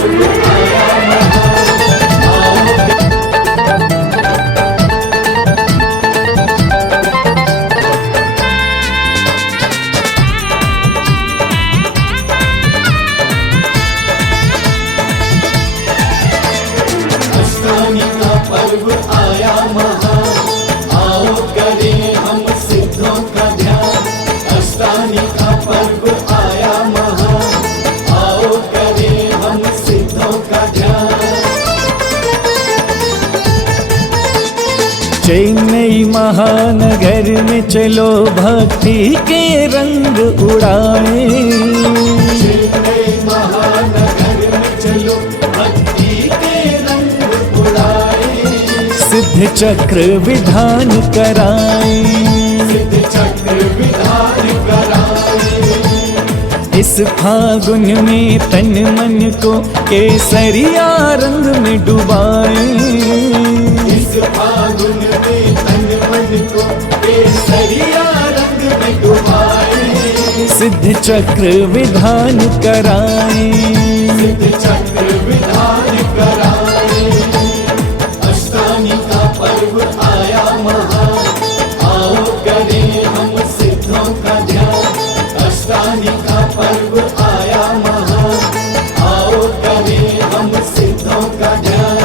पर्व आया अष्टानी का पर्व आया महान, आओ करें हम सिद्धों का ध्यान। अष्टानी का पर्व आया महान, आओ करें हम सिद्धों का ध्यान। चेन्नई महानगर में चलो भक्ति के रंग उड़ाए। चेन्नई महानगर में चलो भक्ति के रंग उड़ाए। सिद्ध चक्र विधान कराए। सिद्ध चक्र विधान कराए। इस फागुन में तन मन को केसरिया रंग में डुबाए। इस फागुन में तन मन को केसरिया रंग में डुबाए। सिद्ध चक्र विधान कराए। सिद्ध चक्र विधान कराए। अष्टानी का पर्व आया महान, आओ करें हम सिद्धों का ध्यान। अष्टानी का पर्व आया महान, आओ करें हम सिद्धों का ध्यान।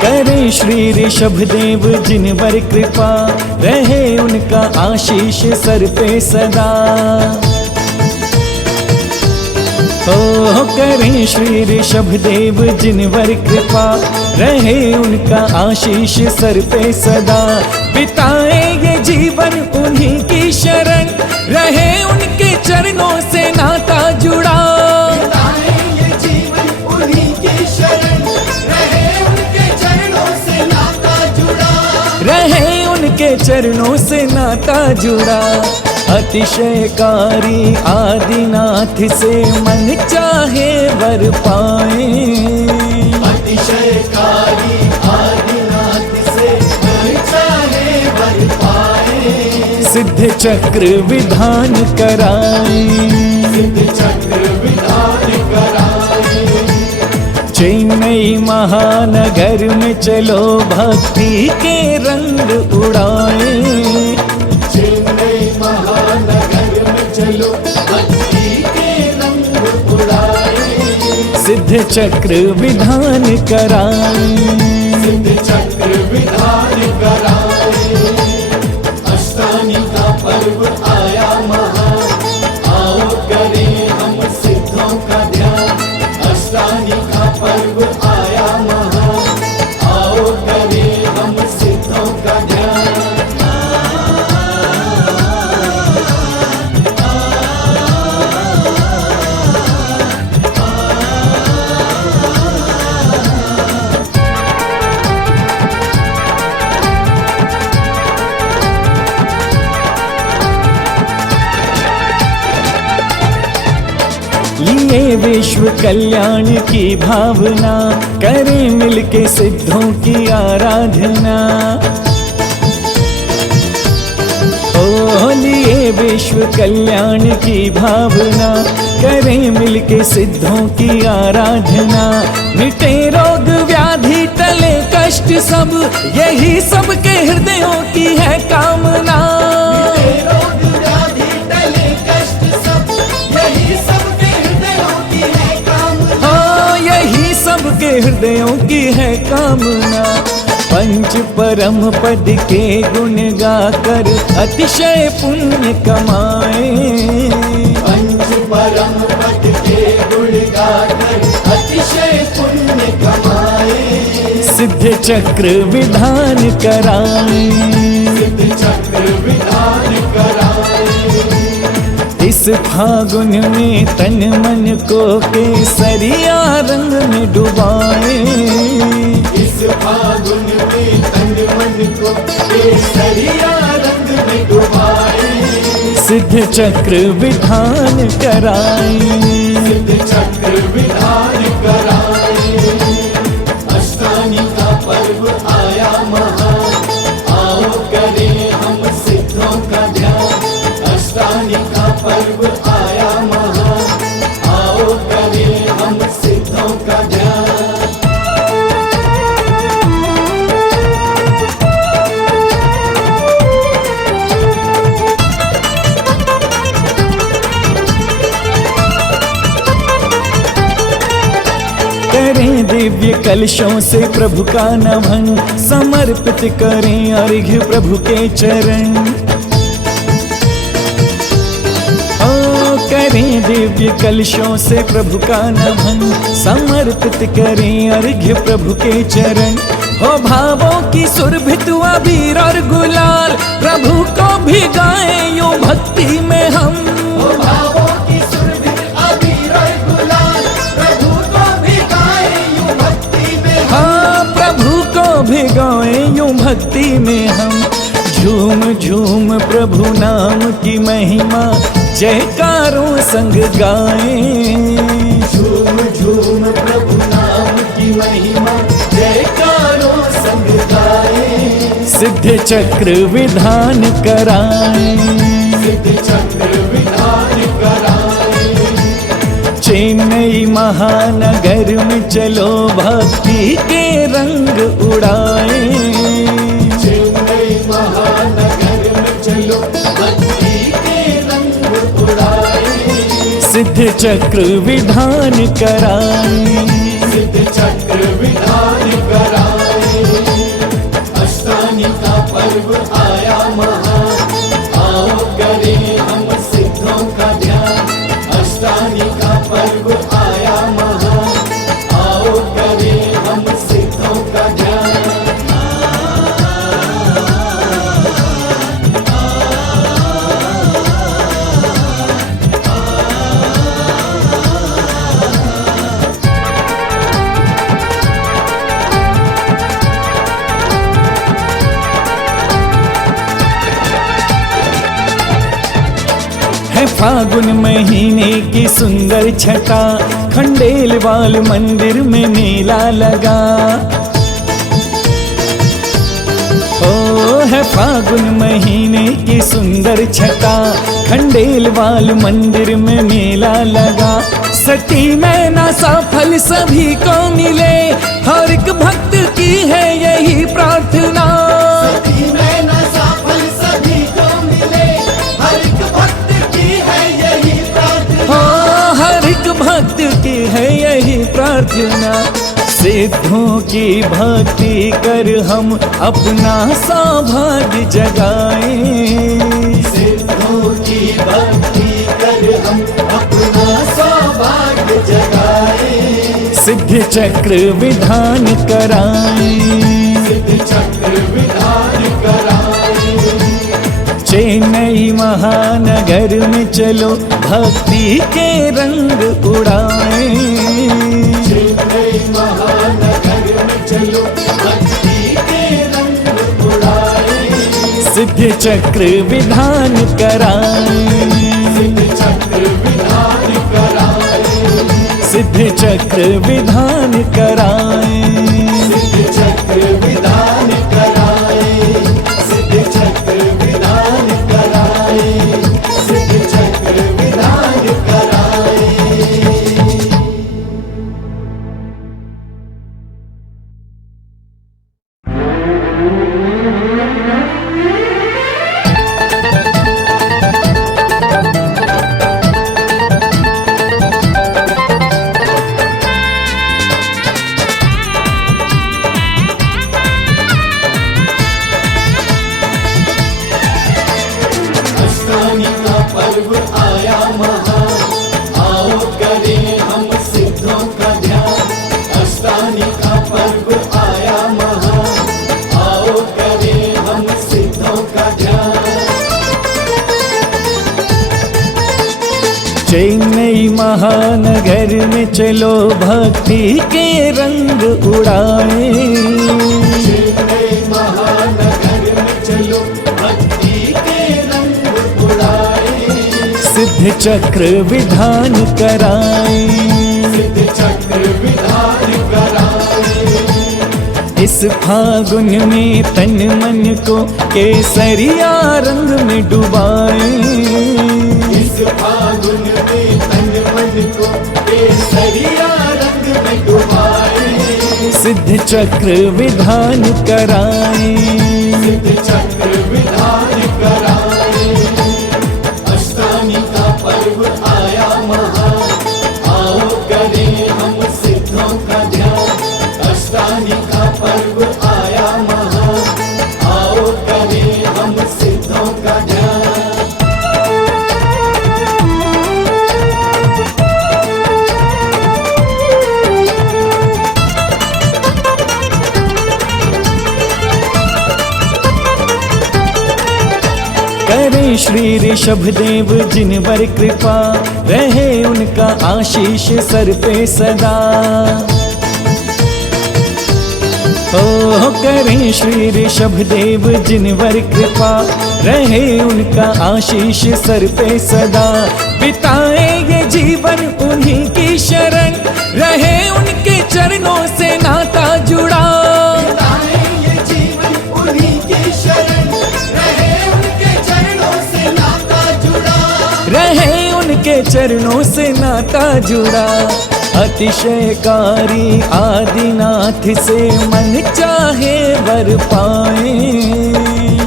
करे श्री ऋषभ देव जिन पर कृपा, रहे उनका आशीष सर पे सदा। ओ करे श्री ऋषभ देव जिन पर कृपा, रहे उनका आशीष सर पे सदा। बिताए ये जीवन उन्हीं की शरण, रहे उनके चरणों से नाता जुड़ा। बिताए ये जीवन उन्हीं की शरण, रहे उनके चरणों से नाता जुड़ा। रहे उनके चरणों से नाता जुड़ा। अतिशयकारी आदिनाथ से मन चाहे वर पाए। अतिशयकारी आदिनाथ से मन चाहे वर पाए। सिद्ध चक्र विधान कराए। सिद्ध चक्र विधान कराए। चेन्नई महानगर में चलो भक्ति के रंग उड़ाए। चेन्नई महानगर में चलो भक्ति के रंग उड़ाए। सिद्ध चक्र विधान कराए। सिद्ध चक्र विधान कराए। अष्टानी का पर्व आया महान, आओ करें हम सिद्धों का ध्यान। अष्टानी का पर्व आया महान, आओ करें हम सिद्धों का ध्यान। लिए विश्व कल्याण की भावना, करें मिलके सिद्धों की आराधना। ओ लिए विश्व कल्याण की भावना, करें मिलके सिद्धों की आराधना। मिटे रोग व्याधि टले कष्ट सब, यही सबके हृदयों की है कामना। रोग व्याधि टले कष्ट सब, यही सबके हृदयों की है कामना। हाँ यही सबके हृदयों की है कामना। पंच परम पद के गुण गाकर अतिशय पुण्य कमाए। पंच परम पद के गुण गाकर अतिशय पुण्य कमाए। सिद्ध चक्र विधान कराए। सिद्ध चक्र विधान कराए। इस फागुन में तन मन को केसरिया रंग में डुबाए। इस फागुन में तन मन को केसरिया रंग में डुबाए। सिद्ध चक्र विधान कराए। सिद्ध चक्र विधान कराए। दिव्य कलशों से प्रभु का नमन, समर्पित करें अर्घ्य प्रभु के चरण। ओ करें दिव्य कलशों से प्रभु का नमन, समर्पित करें अर्घ्य प्रभु के चरण। हो भावों की सुरभित अबीर और गुलाल, प्रभु को भी गाएं यूं भक्ति में हम। ओ भावों की सुरभित अबीर और गुलाल, प्रभु को भी गाएं यूं भक्ति में हम। हाँ, प्रभु को भी गाएं यूं भक्ति में हम। झूम झूम प्रभु नाम की महिमा, जयकारों संग गाएं। झूम झूम प्रभु नाम की महिमा, जयकारों संग गाएं। सिद्ध चक्र विधान कराएं, सिद्ध चक्र विधान कराएं। चेन्नई महानगर में चलो भक्ति के रंग उड़ाएं। चेन्नई महानगर में चलो भक्ति के रंग उड़ाएं। सिद्ध चक्र विधान कराएं, सिद्ध चक्र विधान कराएं। अष्टानी का पर्व आया महान, आओ करें हम सिद्धों का ध्यान। अष्टानी का पर्व आया महान, आओ करें हम सिद्धों का ध्यान। है फागुन महीने की सुंदर छटा, खंडेलवाल मंदिर में मेला लगा। ओ है फागुन महीने की सुंदर छटा, खंडेलवाल मंदिर में मेला लगा। सती मैना सफल सभी को मिले, हर एक भक्त की है यही प्रार्थना। सती मैना सफल सभी को मिले, हर एक भक्त की है यही प्रार्थना। हाँ, हर एक भक्त की है यही प्रार्थना। सिद्धों की भक्ति कर हम अपना सौभाग्य जगाएं। सिद्धों की भक्ति कर हम अपना सौभाग्य जगाएं। सिद्ध चक्र विधान कराएं, सिद्ध चक्र विधान कराएं। चेन्नई महानगर में चलो भक्ति के रंग उड़ाएं। चेन्नई महानगर में चलो भक्ति के रंग उड़ाएं। सिद्ध चक्र विधान कराएं, सिद्ध चक्र विधान कराएं। सिद्ध चक्र विधान कराएं। सिद्ध चक्र विधान कराएं। सिद्ध चक्र विधान कराएं। सिद्ध चक्र विधान कराएं। अष्टानी का पर्व आया महान, आओ करें हम सिद्धों का ध्यान। अष्टानी का पर्व आया महान, आओ करें हम सिद्धों का ध्यान। चेन्नई महानगर में चलो भक्ति के रंग उड़ाएं। चेन्नई महानगर में चलो भक्ति के रंग उड़ाएं। सिद्ध चक्र विधान कराएं। सिद्ध चक्र विधान कराएं। इस फागुन में तन मन को केसरिया रंग में डुबाएं। इस फागुन में तन मन को केसरिया रंग में डुबाएं। सिद्ध चक्र विधान कराएं। सिद्ध चक्र विधान कराएं। अष्टानी का पर्व आया महान, आओ करें हम सिद्धों का ध्यान। श्री ऋषभ देव जिनवर कृपा, रहे उनका आशीष सर पे सदा। ओ करें श्री ऋषभ देव जिनवर कृपा, रहे उनका आशीष सर पे सदा। बिताए ये जीवन उन्हीं की शरण, रहे उनके चरणों से नाता जुड़ा। बिताए ये जीवन उन्हीं की शरण, रहे उनके चरणों से नाता जुड़ा। रहे उनके चरणों से नाता जुड़ा। अतिशयकारी आदिनाथ से मन चाहे वर पाए।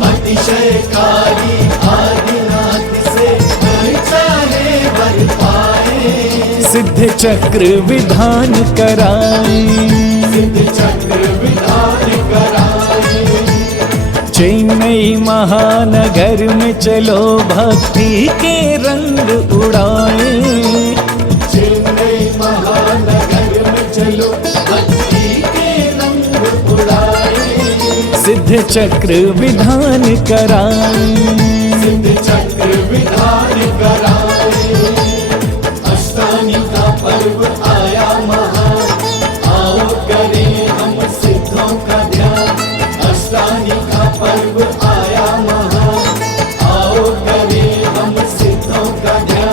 अतिशयकारी आदिनाथ से मन चाहे वर पाए। सिद्ध चक्र विधान कराए। सिद्ध चक्र विधान कराए। चेन्नई महानगर में चलो भक्ति के रंग उड़ाए। चेन्नई महानगर में चलो भक्ति के रंग उड़ाए। सिद्ध चक्र विधान कराए। सिद्ध चक्र विधान कराए। अष्टानी का पर्व आया महान, आओ करें हम सिद्धों का ध्यान। अष्टानी का पर्व आया महान, आओ करें हम सिद्धों का ध्यान।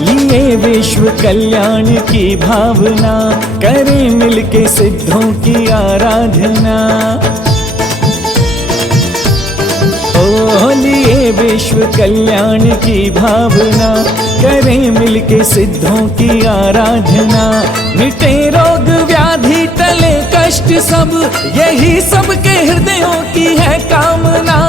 लिए विश्व कल्याण की भावना, करें मिलके सिद्धों की आराधना। ओ लिए विश्व कल्याण की भावना, करें मिलके सिद्धों की आराधना। मिटे रोग व्याधि टले कष्ट सब, यही सबके हृदयों की है कामना।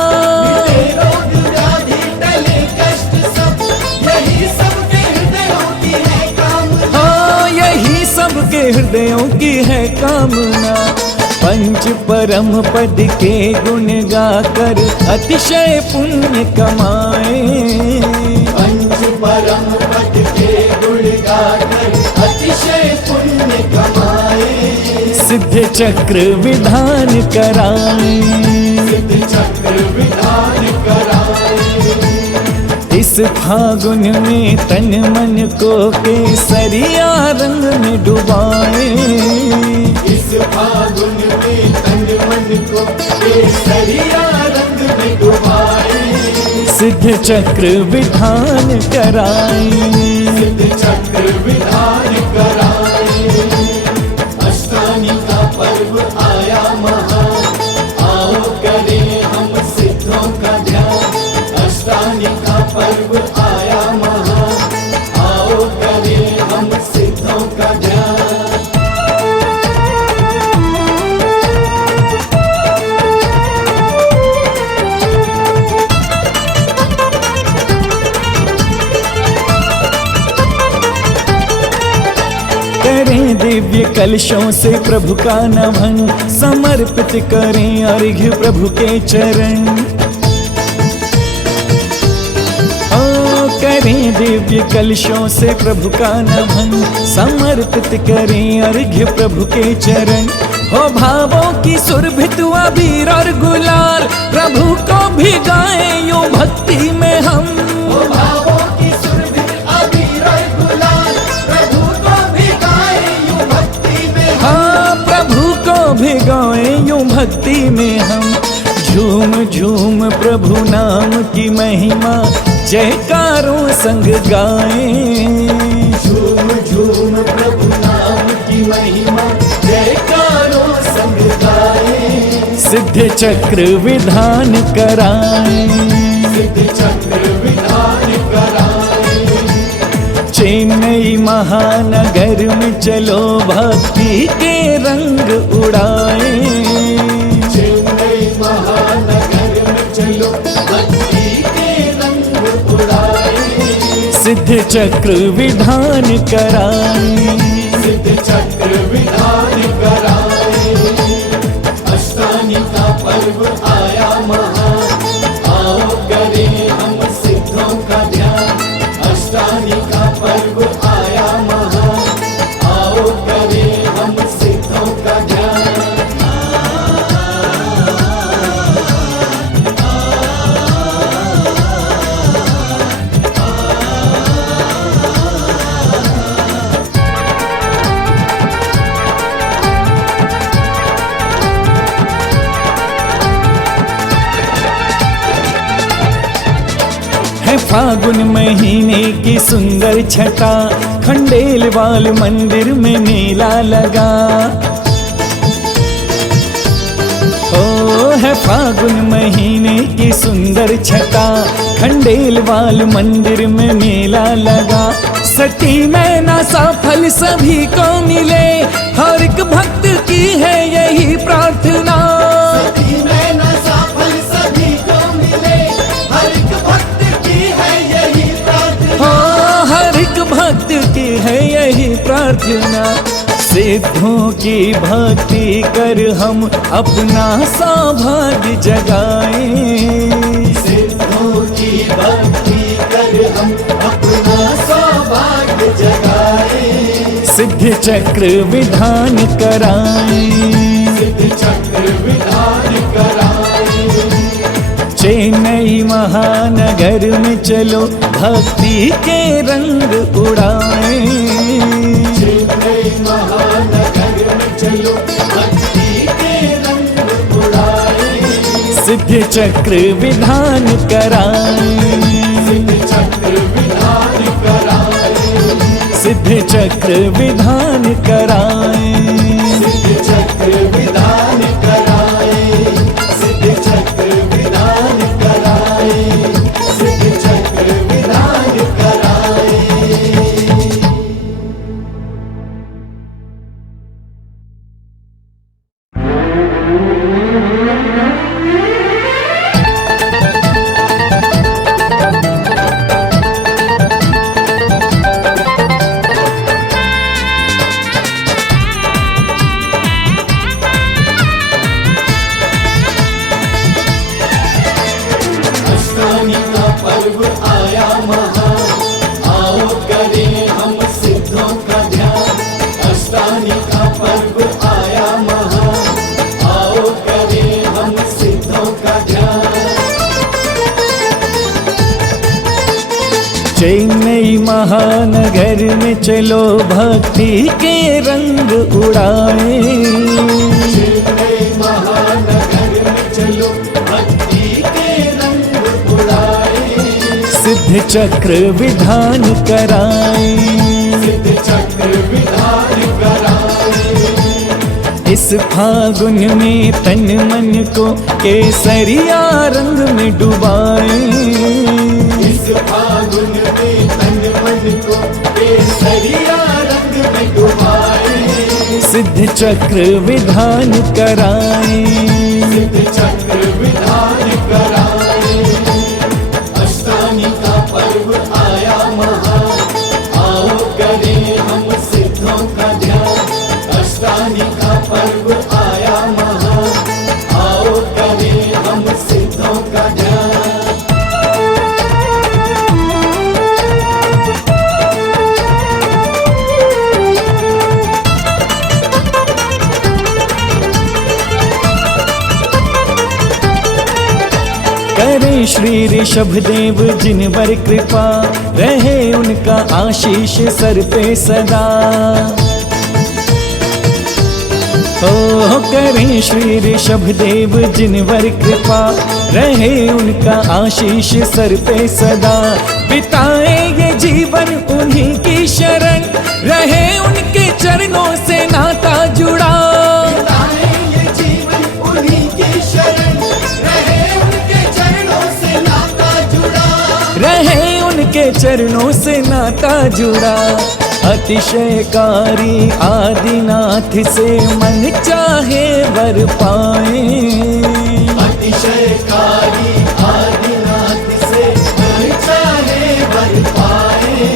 रोग व्याधि टले कष्ट सब, यही सबके हृदयों की है कामना। हाँ यही सबके हृदयों की है कामना। पंच परम पद के गुण गाकर अतिशय पुण्य कमाए। पंच परम पद के गुण गाकर अतिशय पुण्य कमाए। सिद्ध चक्र विधान कराए। सिद्ध चक्र विधान कराए। इस फागुन में तन मन को केसरिया रंग में डुबाए। इस फागुन में तन मन को केसरिया रंग में डुबाए। सिद्ध चक्र विधान कराए। सिद्ध चक्र विधान कराए। अष्टानी का पर्व आया महान, आओ करें हम सिद्धों का ध्यान। अष्टानी का पर्व आया महान, आओ करें हम सिद्धों का ध्यान। करें दिव्य कलशों से प्रभु का नमन, समर्पित करें अर्घ्य प्रभु के चरण। ओ करें दिव्य कलशों से प्रभु का नमन, समर्पित करें अर्घ्य प्रभु के चरण। हो भावों की सुरभित अबीर और गुलाल, प्रभु को भी गाएं यूं भक्ति में हम। ओ भावों की सुरभित अबीर और गुलाल, प्रभु को भी गाएं यूं भक्ति में हम। हाँ प्रभु को भी गाएं यूं भक्ति में हम। झूम झूम प्रभु नाम की महिमा, जयकारों संग गाएं। झूम झूम प्रभु नाम की महिमा, जयकारों संग गाएं। सिद्ध चक्र विधान कराए। सिद्ध चक्र विधान कराए। चेन्नई महानगर में चलो भक्ति के रंग उड़ाए। चेन्नई महानगर में चलो भक्ति के रंग उड़ाए। सिद्ध चक्र विधान कराए। सिद्ध चक्र विधान कराए। पर्व आया महान, आओ करें हम सिद्धों का ध्यान। अष्टानी का पर्व आया महान, आओ करें हम सिद्धों का ध्यान। है फागुन महीने की सुंदर छटा, खंडेलवाल मंदिर में मेला लगा। ओ है फागुन महीने की सुंदर छटा, खंडेलवाल मंदिर में मेला लगा। सती मैना सा फल सभी को मिले, हर एक भक्त की है यही प्रार्थना। सती मैना सा फल सभी को मिले, हर एक भक्त की है यही प्रार्थना। हाँ, हर एक भक्त की है यही प्रार्थना। सिद्धों की भक्ति कर हम अपना सौभाग्य जगाएं। सिद्धों की भक्ति कर हम अपना सौभाग्य जगाएं। सिद्ध चक्र विधान कराएं। सिद्ध चक्र विधान कराएं। चेन्नई महानगर में चलो भक्ति के रंग उड़ाएं। चेन्नई महानगर में चलो भक्ति के रंग उड़ाएं। सिद्ध चक्र विधान कराएं। सिद्ध चक्र विधान कराएं। सिद्ध चक्र विधान कराएं। सिद्ध चक्र विधान कराएं। सिद्ध चक्र विधान कराएं। सिद्ध चक्र विधान कराएं। अष्टानी का पर्व आया महान, आओ करें हम सिद्धों का ध्यान। अष्टानी का पर्व आया महान, आओ करें हम सिद्धों का ध्यान। चेन्नई महानगर में चलो भक्ति के रंग उड़ाएं। चेन्नई महानगर में चलो भक्ति के रंग उड़ाएं। सिद्ध चक्र विधान कराएं। सिद्ध चक्र विधान कराएं। इस फागुन में तन मन को केसरिया रंग में डुबाएं। इस फागुन में तन मन को केसरिया रंग में डुबाएं। सिद्ध चक्र विधान कराएं। सिद्ध चक्र विधान कराएं। अष्टानी का पर्व आया महान, आओ करें हम सिद्धों का ध्यान। अष्टानी का पर्व आया महान, आओ करें हम सिद्धों का ध्यान। करें श्री ऋषभ देव जिन पर कृपा, रहे उनका आशीष सर पे सदा। ओ करें श्री ऋषभ देव जिन पर कृपा, रहे उनका आशीष सर पे सदा। बिताए ये जीवन उन्हीं की शरण, रहे उनके चरणों से नाता जुड़ा। बिताए ये जीवन उन्हीं की शरण, रहे उनके चरणों से नाता जुड़ा। रहे उनके चरणों से नाता जुड़ा। अतिशयकारी आदिनाथ से मन चाहे वर पाए। अतिशयकारी आदिनाथ से मन चाहे वर पाए।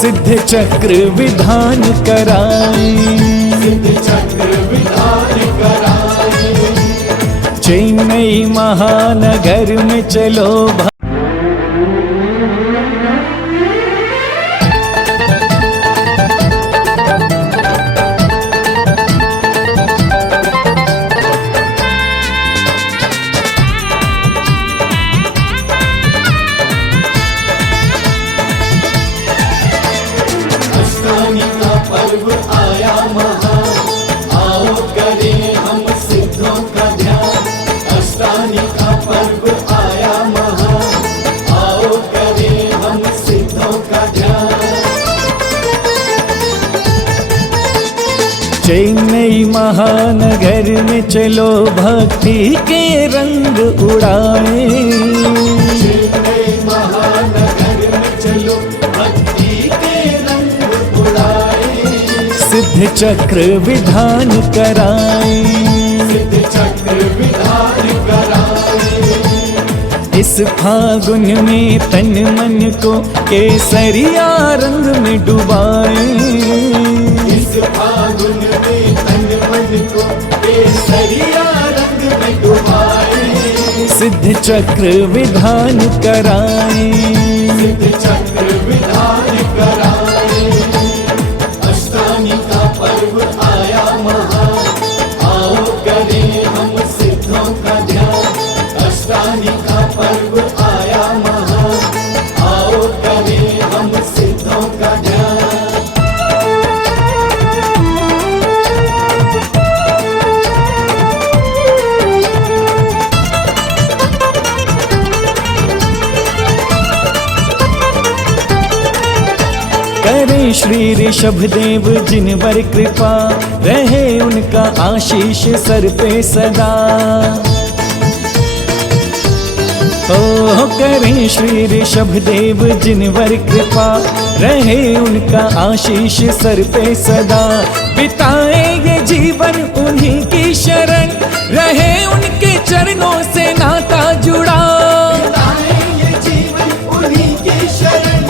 सिद्ध चक्र विधान कराए। सिद्ध चक्र विधान कराए। चेन्नई महानगर में चलो अष्टानी का पर्व आया महान, आओ करें हम सिद्धों का ध्यान। अष्टानी का पर्व आया महान, आओ करें हम सिद्धों का ध्यान। चेन्नई महानगर में चलो भक्ति के रंग उड़ाए। चेन्नई महानगर में चलो भक्ति के रंग उड़ाए। सिद्ध चक्र विधान कराए। सिद्ध चक्र विधान कराए। इस फागुन में तन मन को केसरिया रंग में डुबाए। इस फागुन में तन मन को केसरिया रंग में डुबाए। सिद्ध चक्र विधान कराए। सिद्ध चक्र विधान कराए। अष्टानी का पर्व आया महान, आओ करें हम सिद्धों का ध्यान। अष्टानी का पर्व आया महान, आओ करें हम सिद्धों का ध्यान। करे श्री ऋषभ देव जिन पर कृपा, रहे उनका आशीष सर पे सदा। ओ करे श्री ऋषभ देव जिन पर कृपा, रहे उनका आशीष सर पे सदा। बिताए ये जीवन उन्हीं की शरण, रहे उनके चरणों से नाता जुड़ा। बिताए ये जीवन उन्हीं की शरण,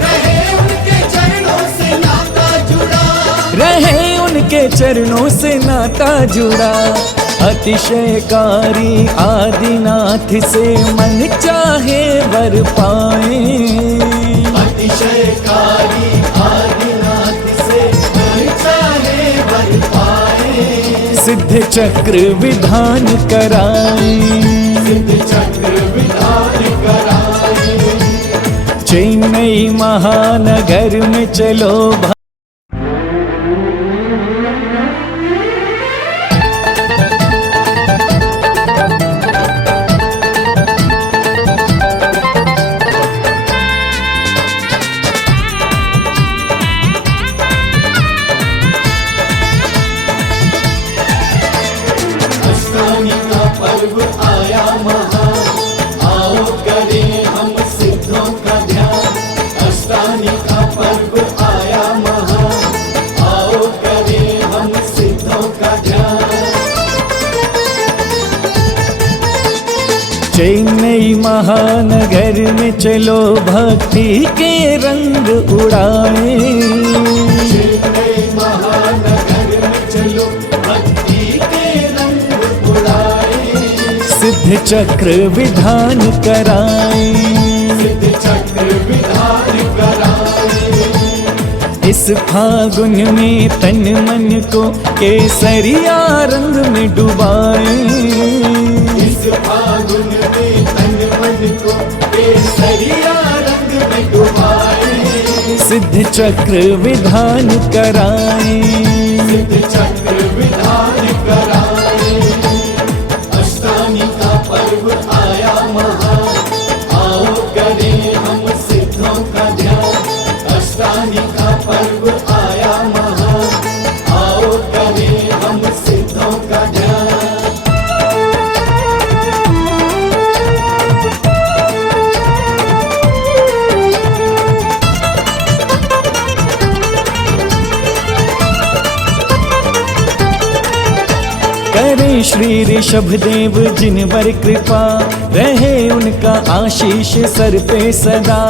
रहे उनके चरणों से नाता जुड़ा। रहे उनके चरणों से नाता जुड़ा। अतिशयकारी आदिनाथ से मन चाहे वर पाए। अतिशयकारी आदिनाथ से मन चाहे वर पाए। सिद्ध चक्र विधान कराए। सिद्ध चक्र विधान कराए। चेन्नई महानगर में चलो अष्टानी का पर्व आया महान, आओ करें हम सिद्धों का ध्यान। अष्टानी का पर्व आया महान, आओ करें हम सिद्धों का ध्यान। चेन्नई महानगर में चलो भक्ति के रंग उड़ाए। चेन्नई महानगर में चलो भक्ति के रंग उड़ाए। सिद्ध चक्र विधान कराए। सिद्ध चक्र विधान कराए। इस फागुन में तन मन को केसरिया रंग में डुबाए। इस फागुन में तन मन को केसरिया रंग में डुबाए। सिद्ध चक्र विधान कराए। सिद्ध चक्र विधान कराए। अष्टानी का पर्व आया महान, आओ करें हम सिद्धों का ध्यान। अष्टानी का पर्व आया महान, आओ करें हम सिद्धों का ध्यान। करे श्री ऋषभ देव जिन पर कृपा, रहे उनका आशीष सर पे सदा।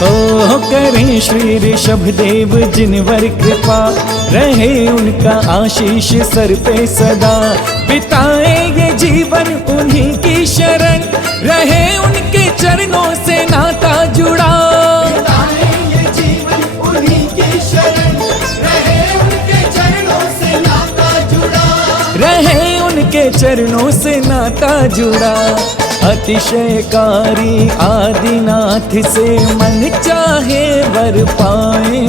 ओ करें श्री ऋषभ देव जिनवर कृपा, रहे उनका आशीष सर पे सदा। बिताए ये जीवन उन्हीं की शरण, रहे उनके चरणों से नाता जुड़ा। बिताए ये जीवन उन्हीं की शरण, रहे उनके चरणों से नाता जुड़ा। रहे उनके चरणों से नाता जुड़ा। अतिशयकारी आदिनाथ से मन चाहे वर पाए।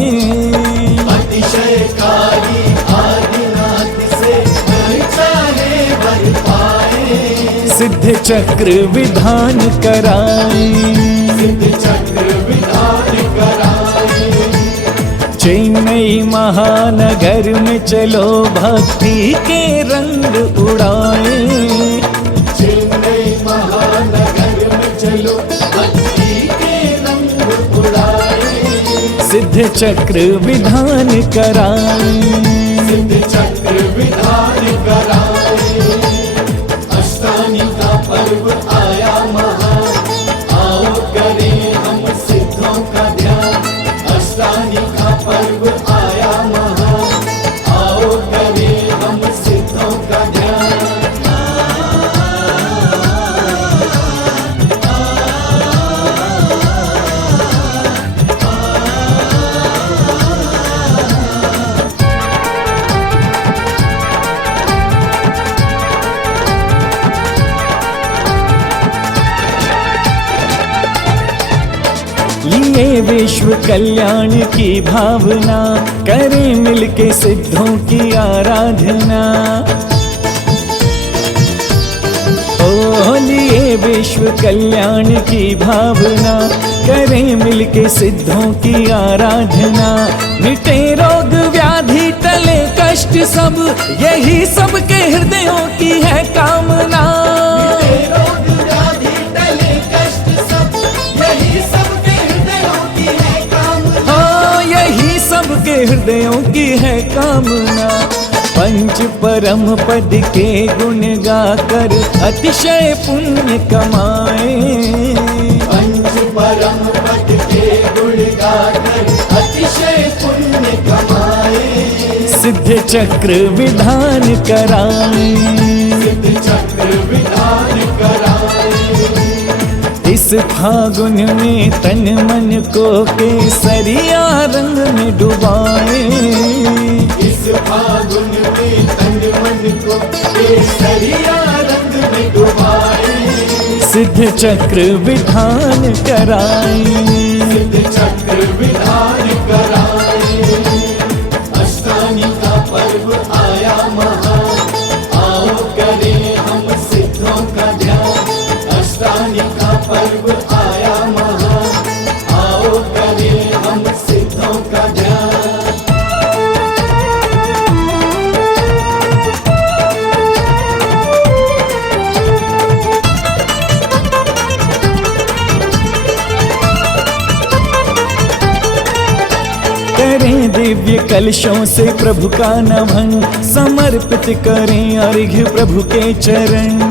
अतिशयकारी आदिनाथ से मन चाहे वर पाए। सिद्ध चक्र विधान कराए। सिद्ध चक्र विधान कराए। चेन्नई महानगर में चलो भक्ति के रंग उड़ाए। चेन्नई महानगर में चलो भक्ति के रंग उड़ाए। सिद्ध चक्र विधान कराए। सिद्ध चक्र विधान कराए। अष्टानी का पर्व आया महान, आओ करें हम सिद्धों का ध्यान। अष्टानी का पर्व आया महान, आओ करें हम सिद्धों का ध्यान। लिए विश्व कल्याण की भावना, करें मिलके सिद्धों की आराधना। ओ लिए विश्व कल्याण की भावना, करें मिलके सिद्धों की आराधना। मिटे रोग व्याधि टले कष्ट सब, यही सबके हृदयों की है कामना। रोग व्याधि टले कष्ट सब, यही सबके हृदयों की है कामना। हाँ यही सबके हृदयों की है कामना। पंच परम पद के गुण गाकर अतिशय पुण्य कमाए। पंच परम पद के गुण गाकर अतिशय पुण्य कमाए। सिद्ध चक्र विधान कराए। सिद्ध चक्र विधान कराए। इस फागुन में तन मन को केसरिया रंग में डुबाए। इस फागुन में तन मन को केसरिया रंग में डुबाए। सिद्ध चक्र विधान कराए। सिद्ध चक्र विधान कराए। अष्टानी का पर्व आया महान, आओ करें हम सिद्धों का ध्यान। अष्टानी का पर्व आया महान, आओ करें हम सिद्धों का ध्यान। करें दिव्य कलशों से प्रभु का नमन, समर्पित करें अर्घ्य प्रभु के चरण।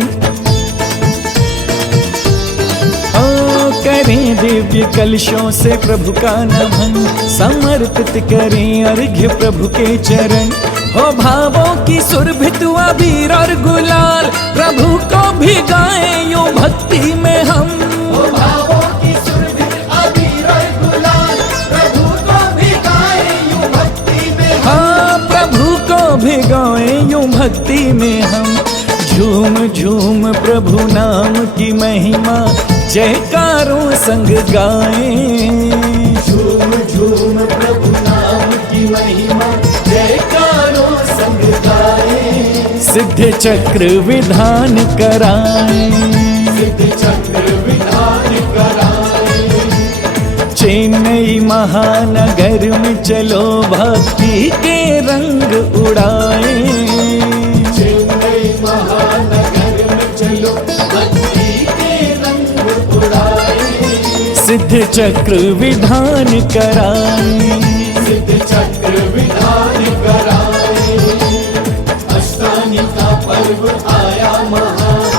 ओ करें दिव्य कलशों से प्रभु का नमन, समर्पित करें अर्घ्य प्रभु के चरण। हो भावों की सुरभित अबीर और गुलाल, प्रभु को भी गाएं यूं भक्ति में हम। ओ भावों की सुरभित अबीर और गुलाल, प्रभु को भी गाएं यूं भक्ति में हम। हाँ प्रभु को भी गाएं यूं भक्ति में हम। झूम झूम प्रभु नाम की महिमा, जयकारों संग गाएं। झूम झूम प्रभु नाम की महिमा, जयकारों संग गाएं। सिद्ध चक्र विधान कराए। सिद्ध चक्र विधान कराए। चेन्नई महानगर में चलो भक्ति के रंग उड़ाए। चेन्नई महानगर में चलो भक्ति के रंग उड़ाए। सिद्ध चक्र विधान कराए। सिद्ध चक्र विधान कराए। अष्टानी का पर्व आया महान,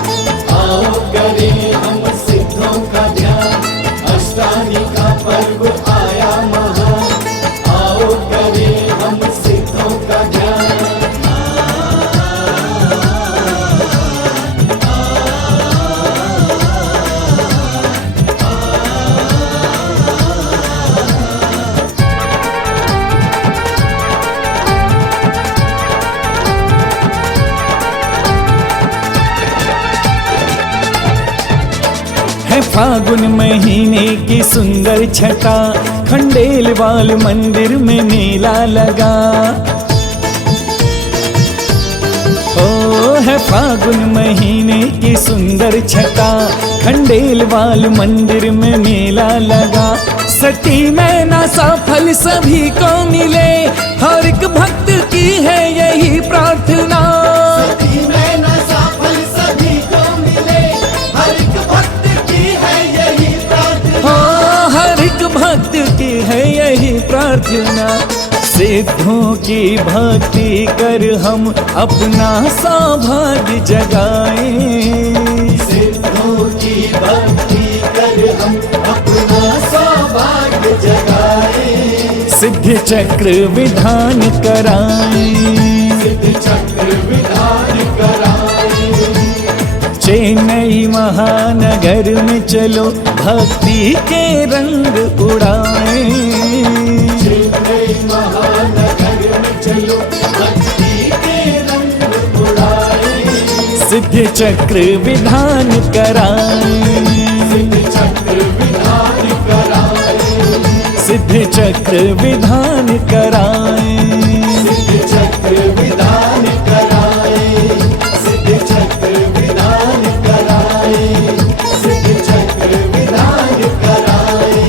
आओ करें हम सिद्धों का ध्यान। अष्टानी का पर्व फागुन महीने की सुंदर छटा, खंडेलवाल मंदिर में मेला लगा। ओ है फागुन महीने की सुंदर छटा, खंडेलवाल मंदिर में मेला लगा। सती में ना सफल सभी को मिले, हर एक भक्त की है यही प्रार्थना। सती में न सफल सभी को मिले, हर एक भक्त की है यही प्रार्थना। हाँ, हर एक भक्त की है यही प्रार्थना। सिद्धों की भक्ति कर हम अपना सौभाग्य जगाएं। सिद्धों की भक्ति कर हम अपना सौभाग्य जगाएं। सिद्ध चक्र विधान कराएं। सिद्ध चक्र विधान कराएं। चेन्नई महानगर में चलो भक्ति के रंग उड़ाएं। चेन्नई महानगर में चलो भक्ति के रंग उड़ाएं। सिद्ध चक्र विधान कराएं। सिद्ध चक्र विधान कराएं। सिद्ध चक्र विधान कराएं। सिद्ध चक्र विधान कराएं। सिद्ध चक्र विधान कराएं। सिद्ध चक्र विधान कराएं।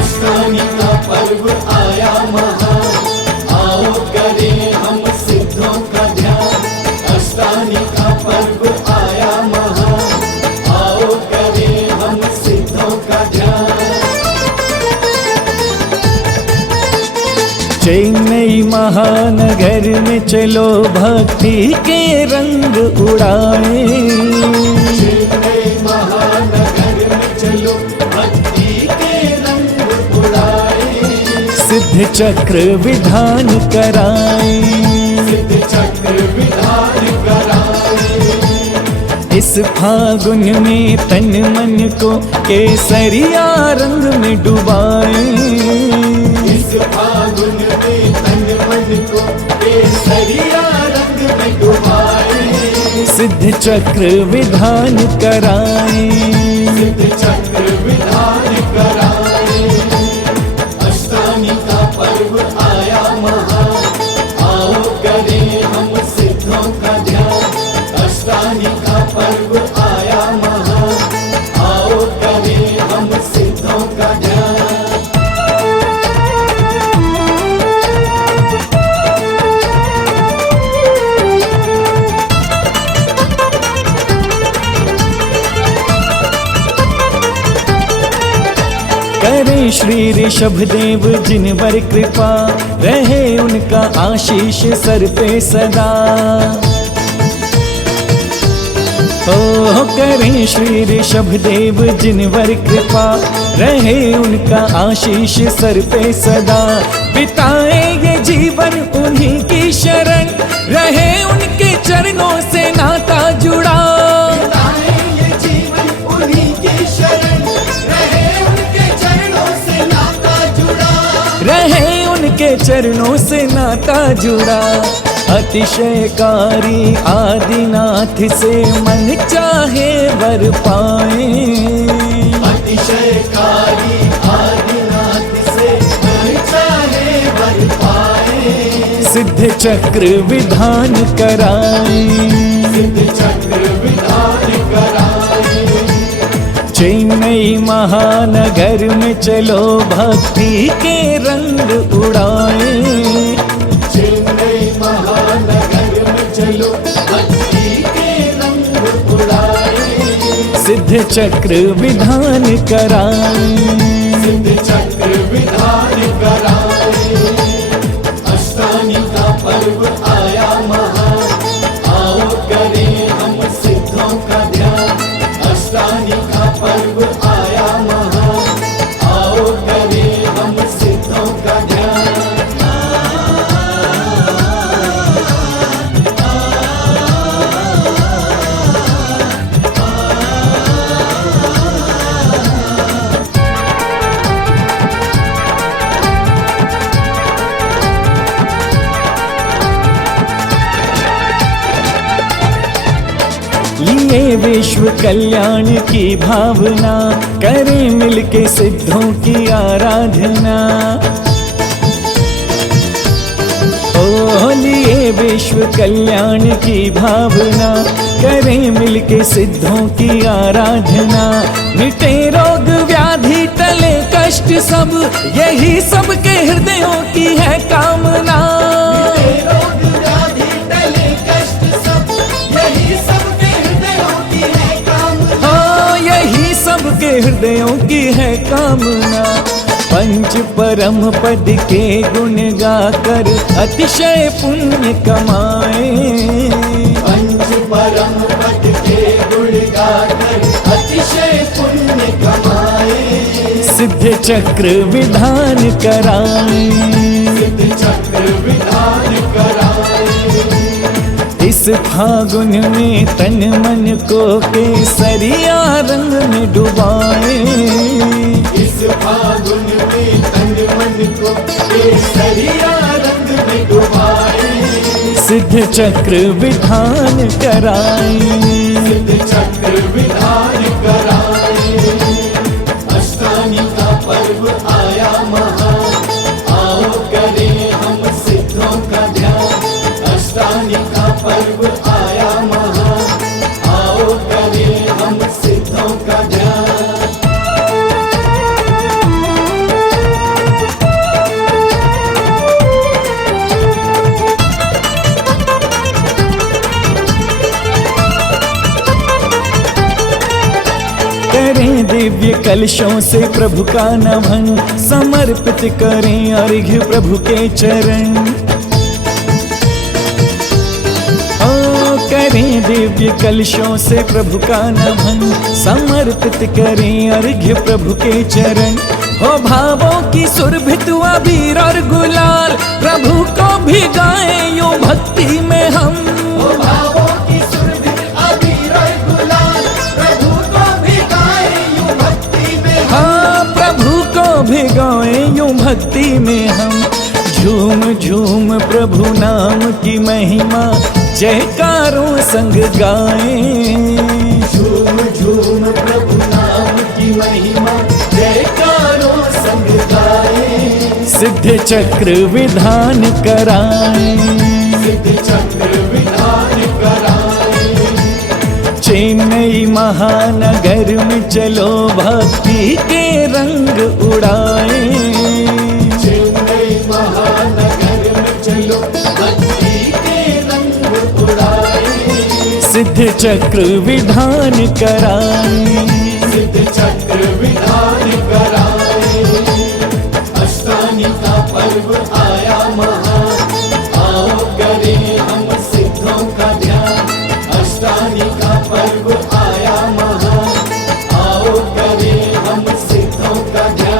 अष्टमी का पर्व आया महान, आओ करें हम सिद्धों का ध्यान। अष्टमी का पर्व आया महान, आओ करें हम सिद्धों का ध्यान। चेन्नई महानगर में चलो भक्ति के रंग उड़ाएं। चेन्नई महानगर में चलो भक्ति के रंग उड़ाएं। सिद्ध चक्र विधान कराएं। सिद्ध चक्र विधान कराएं। इस फागुन में तन मन को केसरिया रंग में डुबाएं। इस फागुन में तन मन को केसरिया रंग में डुबाएं। सिद्ध चक्र विधान कराएं। सिद्ध चक्र विधान कराएं। अष्टमी का पर्व आया महान, आओ करें हम सिद्धों का ध्यान। अष्टमी का पर्व आया महान, आओ करें हम सिद्धों का ध्यान। करें श्री ऋषभ देव जिन पर कृपा, रहे उनका आशीष सर पे सदा। ओ करें श्री ऋषभ देव जिन पर कृपा, रहे उनका आशीष सर पे सदा। बिताएं ये जीवन उन्हीं की शरण, रहे उनके चरणों से नाता जुड़ा। बिताएं ये जीवन उन्हीं की शरण, रहे उनके चरणों से नाता जुड़ा। रहे उनके चरणों से नाता जुड़ा। अतिशयकारी आदिनाथ से मन चाहे वर पाए। अतिशयकारी आदिनाथ से मन चाहे वर पाए। सिद्ध चक्र विधान कराएं। सिद्ध चक्र विधान कराएं। चेन्नई महानगर में चलो भक्ति के रंग उड़ाएं। चेन्नई महानगर में चलो भक्ति के रंग उड़ाएं। सिद्ध चक्र विधान कराएं। सिद्ध चक्र विधान कराएं। अष्टमी का पर्व आया महान, आओ करें हम सिद्धों का ध्यान। अष्टमी का पर्व आया महान, आओ करें हम सिद्धों का ध्यान। लिए विश्व कल्याण की भावना, करें मिलके सिद्धों की आराधना। लिए विश्व कल्याण की भावना, करें मिलके सिद्धों की आराधना। मिटे रोग व्याधि टले कष्ट सब, यही सबके हृदयों की है कामना। मिटे रोग व्याधि टले कष्ट सब, यही सबके हृदयों की है कामना। हाँ, यही सबके हृदयों की है कामना। पंच परम पद के गुण गाकर अतिशय पुण्य कमाए। पंच परम पद के गुण गाकर अतिशय पुण्य कमाए। सिद्ध चक्र विधान कराए। सिद्ध चक्र विधान कराए। इस फागुन में तन मन को केसरिया रंग में डुबाए। इस फागुन में तन मन को केसरिया रंग में डुबाए। सिद्ध चक्र विधान कराए। सिद्ध चक्र विधान कराए। अष्टानी का पर्व आया महान, आओ करें हम सिद्धों का ध्यान। अष्टानी का पर्व आया महान, आओ करें हम सिद्धों का ध्यान। करें दिव्य कलशों से प्रभु का नमन, समर्पित करें अर्घ्य प्रभु के चरण। करें दिव्य कलशों से प्रभु का नमन, समर्पित करें अर्घ्य प्रभु के चरण। हो भावों की सुरभित अबीर और गुलाल, प्रभु को भी गाएं यूं भक्ति में हम। हो भावों की सुरभित अबीर और गुलाल, प्रभु को भी गाएं यूं भक्ति में हम। हाँ, प्रभु को भी गाएं यूं भक्ति में हम। झूम झूम प्रभु नाम की महिमा, जयकारों संग गाएं। झूम झूम प्रभु नाम की महिमा, जयकारों संग गाएं। सिद्ध चक्र विधान कराएं। सिद्ध चक्र विधान कराएं। चेन्नई महानगर में चलो भक्ति के रंग उड़ाएं। चेन्नई महानगर में चलो भक्ति के रंग उड़ाएं। सिद्ध चक्र विधान कराएं। सिद्ध चक्र विधान कराएं। अष्टानी का पर्व आया महान, आओ करें हम सिद्धों का ध्यान। अष्टानी का पर्व आया महान, आओ करें हम सिद्धों का ध्यान।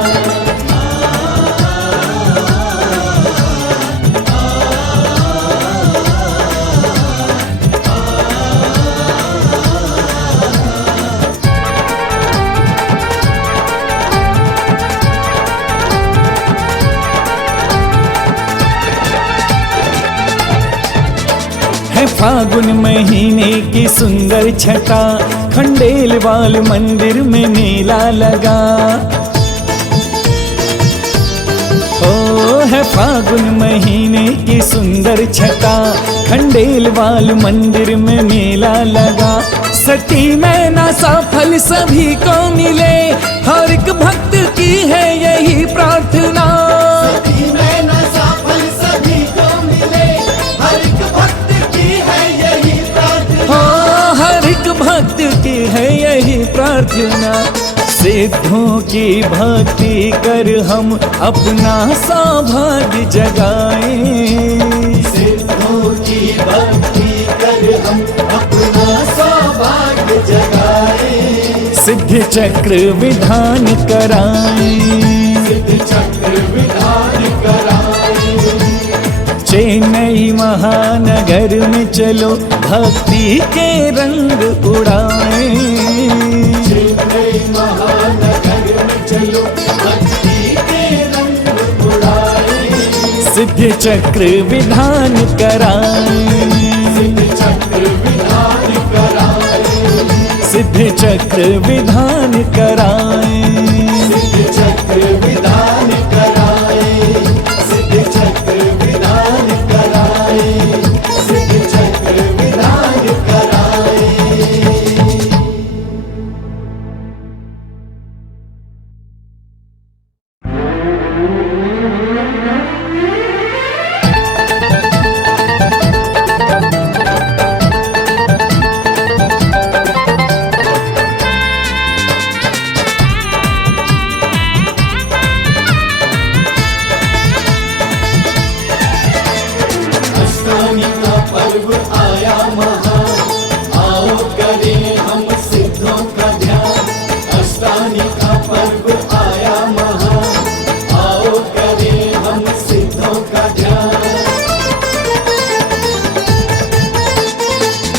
है फागुन महीने की सुंदर छटा, खंडेलवाल मंदिर में मेला लगा। ओ है फागुन महीने की सुंदर छटा, खंडेलवाल मंदिर में मेला लगा। सती मैना सफल सभी को मिले, हर एक भक्त की है यही प्रार्थना। सती मैना सफल सभी को मिले, हर एक भक्त की है यही प्रार्थना। हाँ, हर एक भक्त की है यही प्रार्थना। सिद्धों की भक्ति कर हम अपना सौभाग्य जगाएं। सिद्धों की भक्ति कर हम अपना सौभाग्य जगाएं। सिद्ध चक्र विधान कराएं। सिद्ध चक्र विधान कराएं। चेन्नई महानगर में चलो भक्ति के रंग उड़ाएं। चेन्नई महानगर में चलो भक्ति के रंग उड़ाएं। सिद्ध चक्र विधान कराएं। सिद्ध चक्र विधान कराएं। सिद्ध चक्र विधान कराए, सिद्ध चक्र विधान कराए, सिद्ध चक्र विधान कराए, सिद्ध चक्र विधान कराए। अष्टानी का पर्व आया महान, आओ करें हम सिद्धों का ध्यान। अष्टानी का पर्व आया महान, आओ करें हम सिद्धों का ध्यान।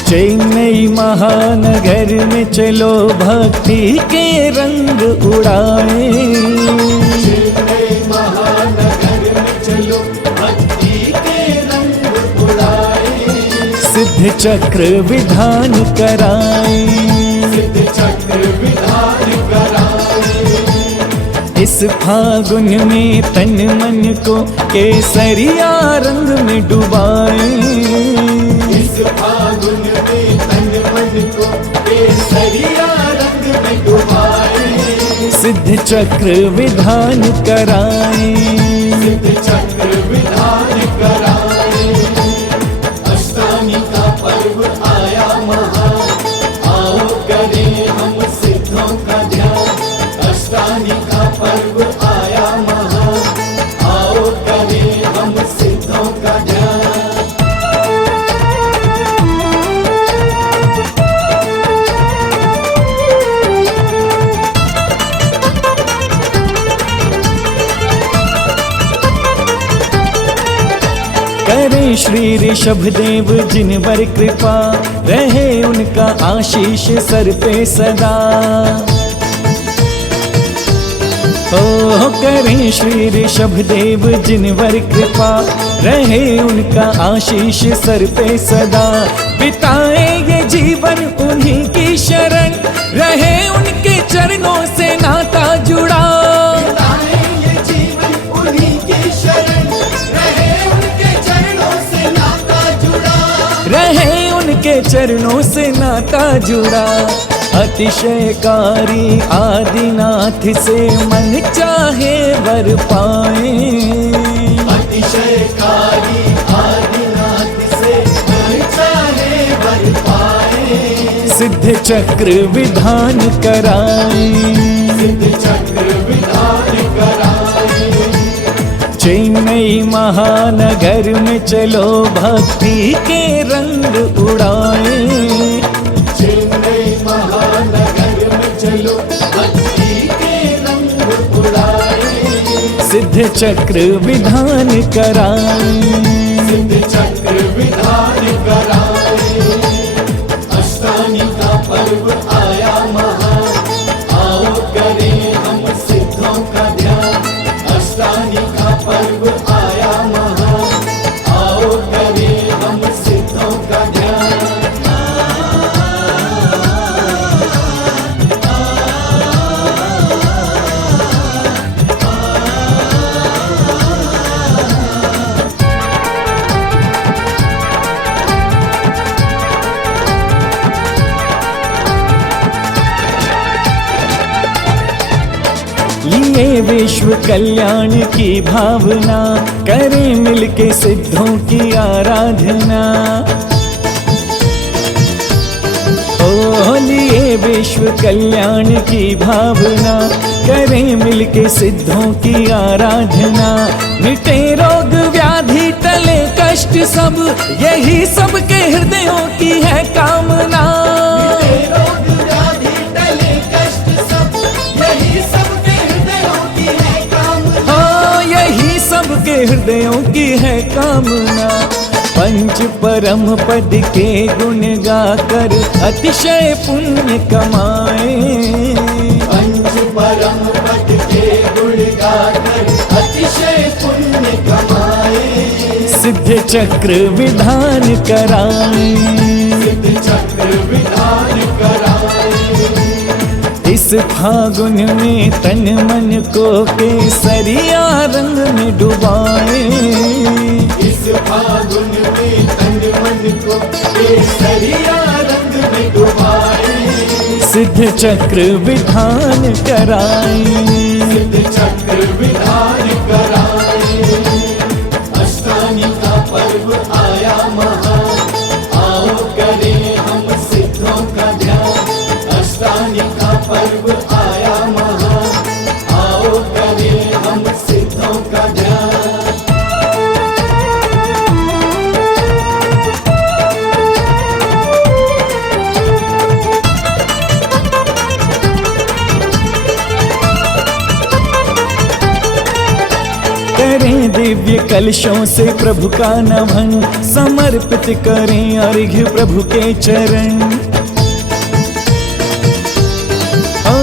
चेन्नई महानगर में चलो भक्ति के रंग उड़ाए, चेन्नई महानगर में चलो भक्ति के रंग उड़ाए, सिद्ध चक्र विधान कराए, सिद्ध चक्र विधान कराए। इस फागुन में तन मन को केसरिया रंग में डुबाए, इस फागुन में तन मन को केसरिया रंग में डुबाए, सिद्ध चक्र विधान कराए, सिद्ध चक्र विधान कराए। अष्टानी का पर्व आया महान, आओ करें हम सिद्धों का ध्यान। अष्टानी का पर्व आया महान, आओ करें हम सिद्धों का ध्यान। करे श्री ऋषभ देव जिन पर कृपा, रहे उनका आशीष सर पे सदा। ओ करे श्री ऋषभ देव जिन पर कृपा, रहे उनका आशीष सर पे सदा। बिताए ये जीवन उन्हीं की शरण, रहे उनके चरणों से नाता जुड़ा। बिताए ये जीवन उन्हीं की शरण, रहे उनके चरणों से नाता जुड़ा। रहे उनके चरणों से नाता जुड़ा। अतिशयकारी आदिनाथ से मन चाहे वर पाए, अतिशयकारी आदिनाथ से मन चाहे वर पाए, सिद्ध चक्र विधान कराए, सिद्ध चक्र विधान कराए। चेन्नई महानगर में चलो भक्ति के रंग उड़ाए, चेन्नई महानगर में चलो भक्ति के रंग उड़ाए, सिद्ध चक्र विधान कराए, सिद्ध चक्र विधान कराए। अष्टानी का पर्व आया महान, आओ करें हम सिद्धों का ध्यान। अष्टानी का पर्व आया महान, आओ करें हम सिद्धों का ध्यान। लिए विश्व कल्याण की भावना, करें मिलके सिद्धों की आराधना। ओ लिए विश्व कल्याण की भावना, करें मिलके सिद्धों की आराधना। मिटे रोग व्याधि टले कष्ट सब, यही सबके हृदयों की है कामना। रोग व्याधि टले कष्ट सब, यही सबके हृदयों की है कामना। हाँ यही सबके हृदयों की है कामना। पंच परम पद के गुण गाकर अतिशय पुण्य कमाए। पंच परम पद के गुण गाकर अतिशय पुण्य कमाए। सिद्ध चक्र विधान कराए, सिद्ध चक्र विधान कराए। इस फागुन में तन मन को केसरिया रंग में डुबाए। इस फागुन में तन मन को केसरिया रंग में डुबाए। सिद्ध चक्र विधान कराए। सिद्ध चक्र विधान कराए। अष्टानी का पर्व आया महान, आओ करें हम सिद्धों का ध्यान। अष्टानी का पर्व आया महान, आओ करें हम सिद्धों का ध्यान। करें दिव्य कलशों से प्रभु का नमन, समर्पित करें अर्घ्य प्रभु के चरण। ओ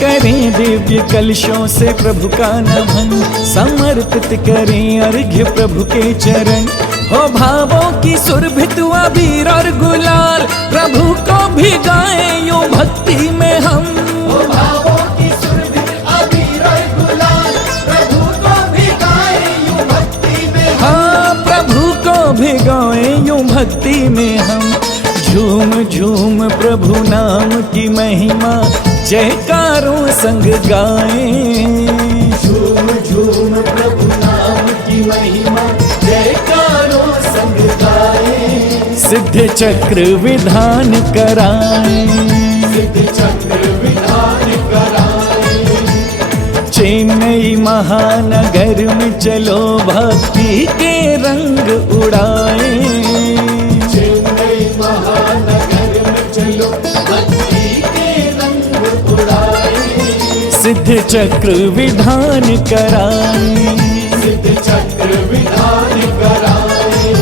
करें दिव्य कलशों से प्रभु का नमन, समर्पित करें अर्घ्य प्रभु के चरण। हो भावों की सुरभित अबीर और गुलाल, प्रभु को भिगाए यूं भक्ति में हम। ओ भावों की सुरभित अबीर और गुलाल, प्रभु को भिगाए यूं भक्ति में हम। हाँ प्रभु को भिगाए यूं भक्ति में हम। झूम झूम प्रभु नाम की महिमा, जयकारों संग गाएं। झूम झूम प्रभु नाम की महिमा, जयकारों संग गाएं। सिद्ध चक्र विधान कराएं। सिद्ध चक्र विधान कराए। चेन्नई महानगर में चलो भक्ति के रंग उड़ाए। चेन्नई महानगर में चलो भक्ति के रंग उड़ाए। सिद्ध चक्र विधान कराएं। सिद्ध चक्र विधान कराए।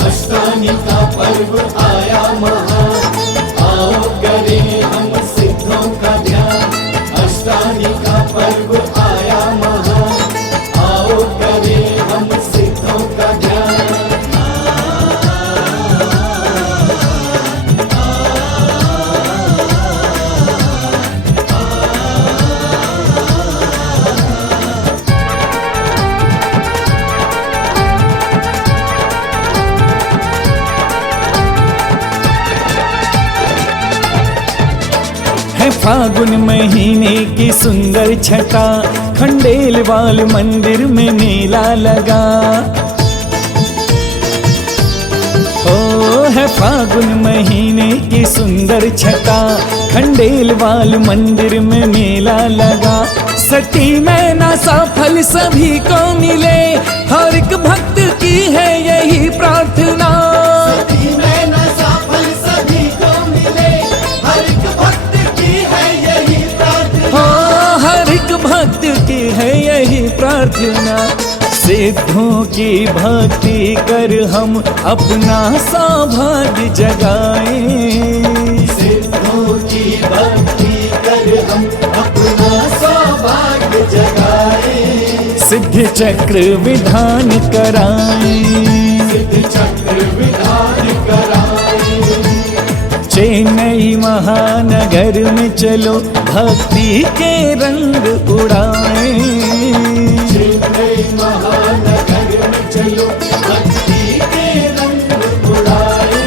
अष्टानी का पर्व आया महान, आओ करें हम सिद्धों का ध्यान। अष्टानी का पर्व आया महान, आओ करें हम सिद्धों का ध्यान। है फागुन महीने की सुंदर छटा, खंडेलवाल मंदिर में मेला लगा। ओ है फागुन महीने की सुंदर छटा, खंडेलवाल मंदिर में मेला लगा। सती में ना सफल सभी को मिले, हर एक भक्त की है यही प्रार्थना। सती में न सफल सभी को मिले, हर एक भक्त की है यही प्रार्थना। हाँ हर एक भक्त की है यही प्रार्थना। सिद्धों की भक्ति कर हम अपना सौभाग्य जगाएं। सिद्धों की भक्ति कर हम अपना सौभाग्य जगाएं। सिद्ध चक्र विधान कराएं। सिद्ध चक्र विधान कराए। चेन्नई महानगर में चलो भक्ति के रंग उड़ाएं। चेन्नई महानगर में चलो भक्ति के रंग उड़ाए।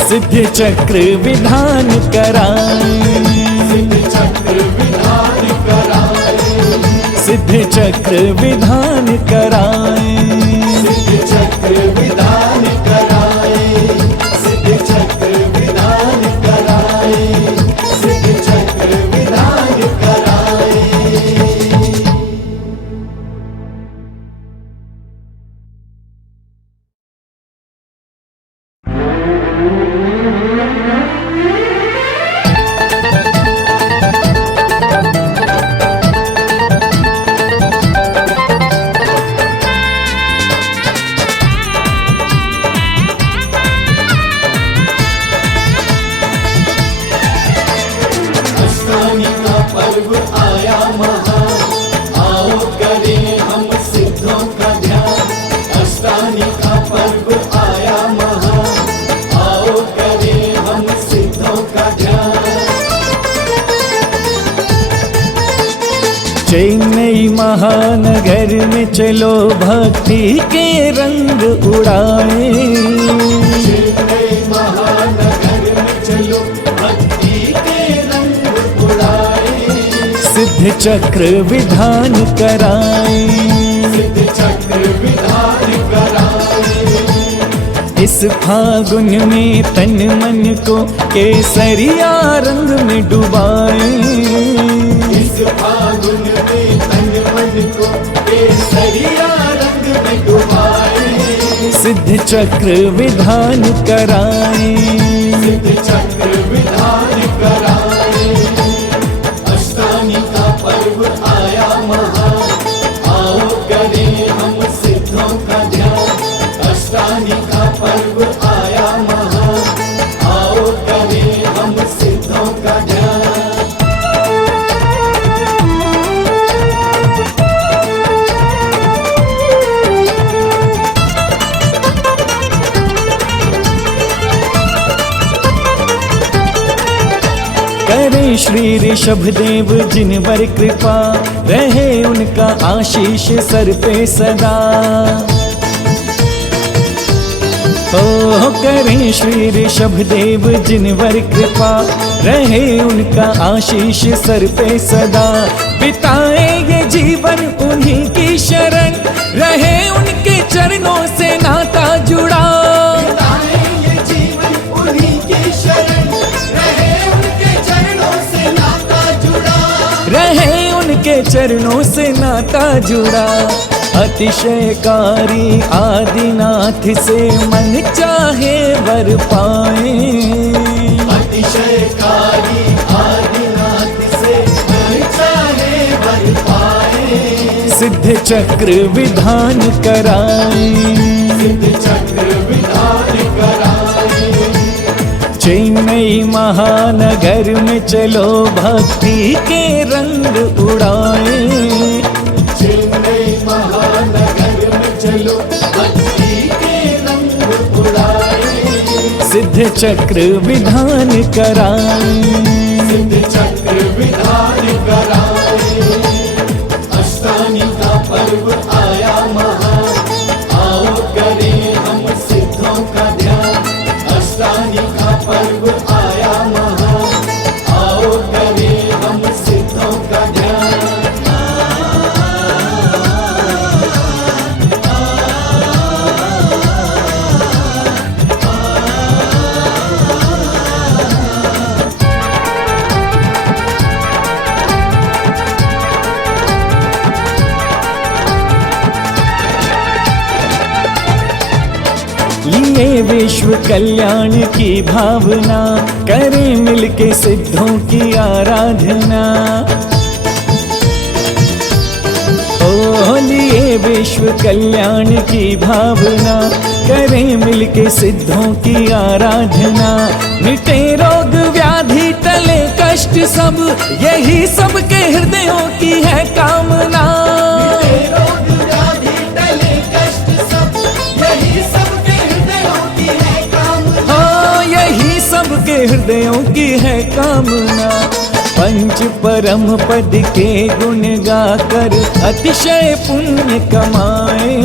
सिद्ध चक्र विधान कराएं। सिद्ध चक्र विधान कराए। सिद्ध चक्र विधान कराएं। सिद्ध चक्र विधान कराए। सिद्ध चक्र विधान कराए। सिद्ध चक्र विधान कराए। नगर में चलो भक्ति के रंग उड़ाए। चेन्नई महानगर में चलो भक्ति के रंग उड़ाए। सिद्ध चक्र विधान कराए। सिद्ध चक्र विधान कराए। इस फागुन में तन मन को केसरिया रंग में डुबाए। इस फागुन में तन मन को केसरिया रंग में डुबाए। सिद्ध चक्र विधान कराए। सिद्ध चक्र विधान कराए। अष्टानी का पर्व आया महान, आओ करें हम सिद्धों का ध्यान। अष्टानी का पर्व आया महान, आओ करें हम सिद्धों का ध्यान। करे श्री ऋषभ देव जिनवर कृपा, रहे उनका आशीष सर पे सदा। ओ करे श्री ऋषभ देव जिनवर कृपा, रहे उनका आशीष सर पे सदा। बिताए ये जीवन उन्हीं की शरण, रहे उनके चरणों से नाता जुड़ा। बिताए ये जीवन उन्हीं की शरण, रहे उनके चरणों से नाता जुड़ा। रहे उनके चरणों से नाता जुड़ा। अतिशयकारी आदिनाथ से मन चाहे वर पाए। अतिशयकारी आदिनाथ से मन चाहे वर पाए। सिद्ध चक्र विधान कराए। सिद्ध चक्र विधान कराए। चेन्नई महानगर में चलो भक्ति के रंग उड़ाए। चेन्नई महानगर में चलो भक्ति के रंग उड़ाए। सिद्ध चक्र विधान कराए। सिद्ध चक्र विधान कराए। अष्टानी का पर्व आया महान, आओ करें हम सिद्धों का ध्यान। अष्टानी का पर्व आया महान, आओ करें हम सिद्धों का ध्यान। लिए विश्व कल्याण की भावना, करें मिलके सिद्धों की आराधना। ओ लिए विश्व कल्याण की भावना, करें मिलके सिद्धों की आराधना। मिटे रोग व्याधि टले कष्ट सब, यही सबके हृदयों की है कामना। रोग व्याधि टले कष्ट सब, यही सबके हृदयों की है कामना। हाँ यही सबके हृदयों की है कामना। पंच परम पद के गुण गाकर अतिशय पुण्य कमाए।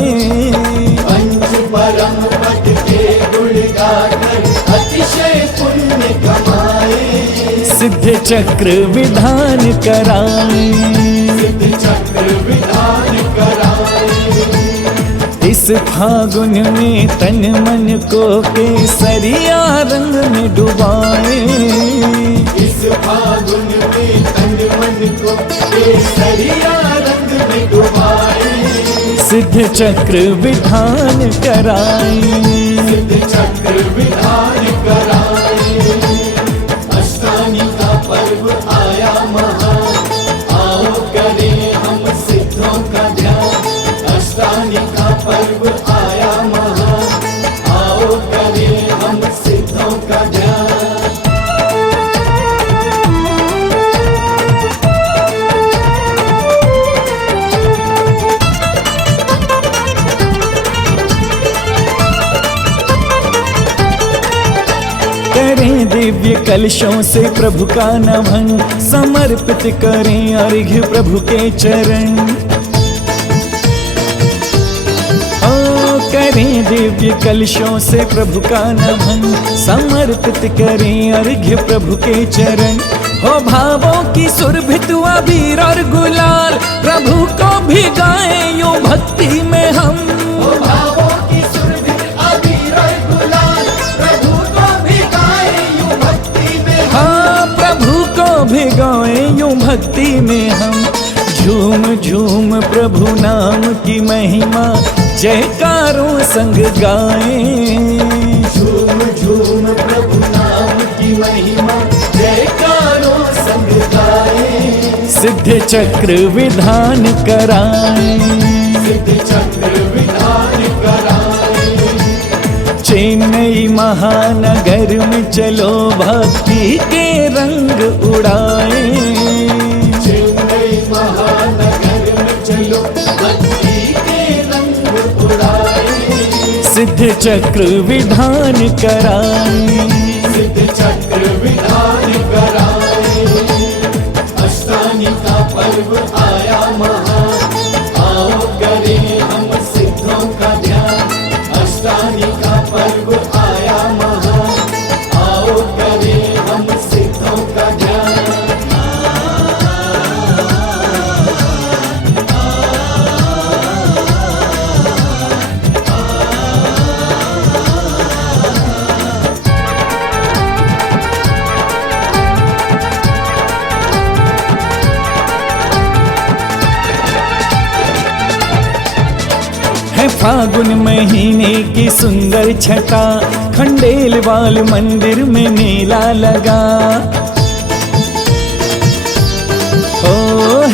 पंच परम पद के गुण गाकर अतिशय पुण्य कमाए। सिद्ध चक्र विधान कराए। सिद्ध चक्र विधान कराए। इस फागुन में तन मन को केसरिया रंग में डुबाए। इस फागुन में तन मन को केसरिया रंग में डुबाए। सिद्ध चक्र विधान कराए। सिद्ध चक्र विधान कराए। अष्टानी का पर्व आया महान, आओ करें हम सिद्धों का ध्यान। अष्टानी का पर्व आया महान, आओ करें हम सिद्धों का ध्यान। करें दिव्य कलशों से प्रभु का नमन, समर्पित करें अर्घ्य प्रभु के चरण। करें दिव्य कलशों से प्रभु का नमन, समर्पित करें अर्घ्य प्रभु के चरण। हो भावों की सुरभित अबीर और गुलाल, प्रभु को भी गाएं यूं भक्ति में हम। हो भावों की सुरभित अबीर और गुलाल, प्रभु को भी गाएं यूं भक्ति में हम। हाँ, प्रभु को भी गाएं यूं भक्ति में हम। झूम झूम प्रभु नाम की महिमा, जयकारों संग गाएं। झूम झूम प्रभु नाम की महिमा, जयकारों संग गाएं। सिद्ध चक्र विधान कराएं, सिद्ध चक्र विधान कराएं। चेन्नई महानगर में चलो भक्ति के रंग उड़ाएं। चेन्नई महानगर में चलो भक्ति के रंग उड़ाएं। सिद्ध चक्र विधान कराएं, सिद्ध चक्र विधान कराएं। अष्टानी का पर्व आया महान, आओ करें हम सिद्धों का ध्यान। अष्टानी का पर्व आया महान, आओ करें हम सिद्धों का ध्यान। है फागुन महीने की सुंदर छटा, खंडेलवाल मंदिर में मेला लगा। ओ